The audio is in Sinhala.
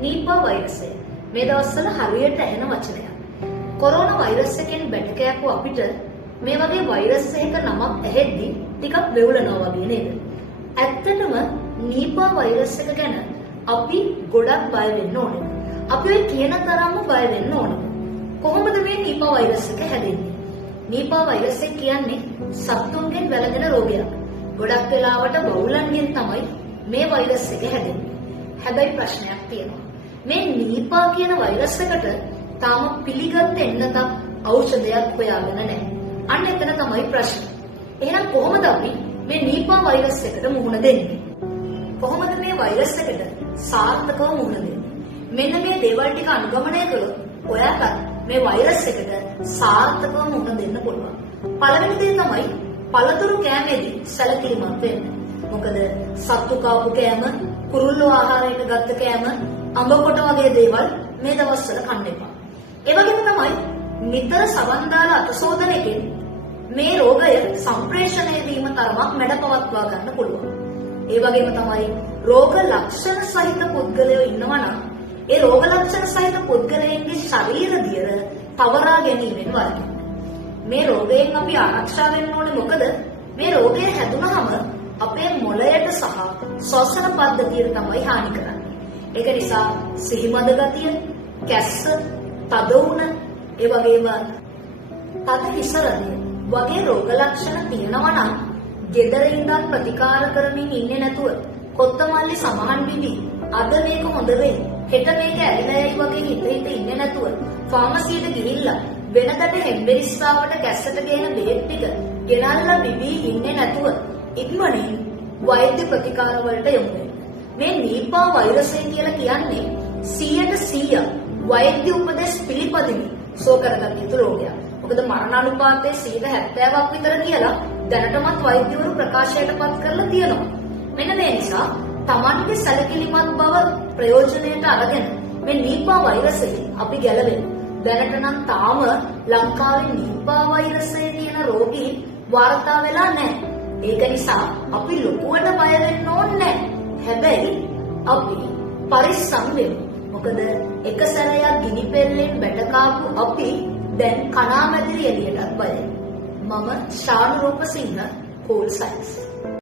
නීපා වෛරසය මේ දවස්වල හරියට ඇහෙන වචනයක්. කොරෝනා වෛරස් එකෙන් බැට කෑපු අපිට මේ වගේ වෛරස් එකක නමක් ඇහෙද්දි ටිකක් වෙවුලනවා වගේ නේද? ඇත්තටම නීපා වෛරස් එක ගැන අපි ගොඩක් බය වෙන්න ඕනේ. අපි ඔය කියන තරම්ම බය වෙන්න ඕනේ. කොහොමද මේ නීපා වෛරස් එක හැදෙන්නේ? නීපා වෛරස් එක කියන්නේ සත්තුන්ගෙන් වැළඳෙන රෝගයක්. ගොඩක් වෙලාවට වවුලන්ගෙන් තමයි මේ වෛරස් එක හැදෙන්නේ. හැබැයි ප්‍රශ්නයක් තියෙනවා. මේ නීපා කියන වෛරස් එකට තාම පිළිගත් එන්නතක් ඖෂධයක් හොයාගෙන නැහැ. අන්න එතන තමයි ප්‍රශ්නේ. එහෙනම් කොහොමද අපි මේ නීපා වෛරස් එකට මුහුණ දෙන්නේ? කොහොමද මේ වෛරස් එකට සාර්ථකව මුහුණ දෙන්නේ? මෙන්න මේ දේවල් ටික අනුගමනය කළොත් ඔයාට මේ වෛරස් එකට සාර්ථකව මුහුණ දෙන්න පුළුවන්. පළවෙනි දේ තමයි පළතුරු කෑමේදී සැලකිලිමත් වෙන්න. මොකද සත්තු කාපු කෑම, කුරුල්ලෝ ආහාරයට ගත්ත කෑම, අඹ කොට වගේ දේවල් මේ දවස්වල කන්න එපා. ඒ වගේම තමයි නිතර සවන් දාලා අතසෝදන එකෙන් මේ රෝගය සම්ප්‍රේෂණය වීම තරමක් මැඩපවත්වා ගන්න පුළුවන්. ඒ වගේම තමයි රෝග ලක්ෂණ සහිත පුද්ගලයෝ ඉන්නවා නම් ඒ රෝග ලක්ෂණ සහිත පුද්ගලයන්ගේ ශරීර දියර තවරා ගැනීමෙන් වළකින්න. මේ රෝගයෙන් අපි ආරක්ෂා වෙන්න ඕනේ. මොකද මේ රෝගය හැදුනහම අපේ මොළයට සහ ශ්වසන පද්ධතියට තමයි හානි කරන්නේ. ඒක නිසා සිහිමද ගතිය, කැස්ස, තද වුණ, ඒ වගේම තද හිසරදිය වගේ රෝග ලක්ෂණ තියෙනවා නම් ගෙදර ඉඳන් ප්‍රතිකාර කරමින් ඉන්නේ නැතුව කොත්තමල්ලි සමහන් බිබි අද මේක හොඳ වෙයි, හෙට මේක ඇවිලයි වගේ හිත ඉන්නේ නැතුව ෆාමසියට ගිහිල්ලා වෙනකට හෙම්බෙරිස්සාවට කැස්සට ගේන බෙහෙත් ටික ගෙනල්ලා බිබී ඉන්නේ නැතුව ඉක්මනින් වෛද්‍ය ප්‍රතිකාර වලට යොමු වෙන්න. මේ නීපා වෛරසය කියලා කියන්නේ 100% වෛද්‍ය උපදෙස් පිළිපදිමින් සුව කරගන්න යුතු රෝගයක්. මොකද මරණ අනුපාතය 70%ක් විතර කියලා දැනටමත් වෛද්‍යවරු ප්‍රකාශයටපත් කරලා තියෙනවා. මෙන්න මේ නිසා Tamanගේ සැලකිලිමත් බව ප්‍රයෝජනයට අරගෙන මේ නීපා වෛරසයෙන් අපි ගැලවෙන්න. දැනට නම් තාම ලංකාවේ නීපා වෛරසයේ තියෙන රෝගී වාර්තා වෙලා නැහැ. ඒක නිසා අපි ලොකුවට බය වෙන්න ඕනේ නැහැ. හැබැයි අපි පරිස්සම් වෙමු. මොකද එක සැරයක් ගිනි පෙල්ලෙන් බැට කාපු අපි දැන් කණාමැදිරි එළියටත් බයයි. මම ශානු රූපසිංහ, Cool Science.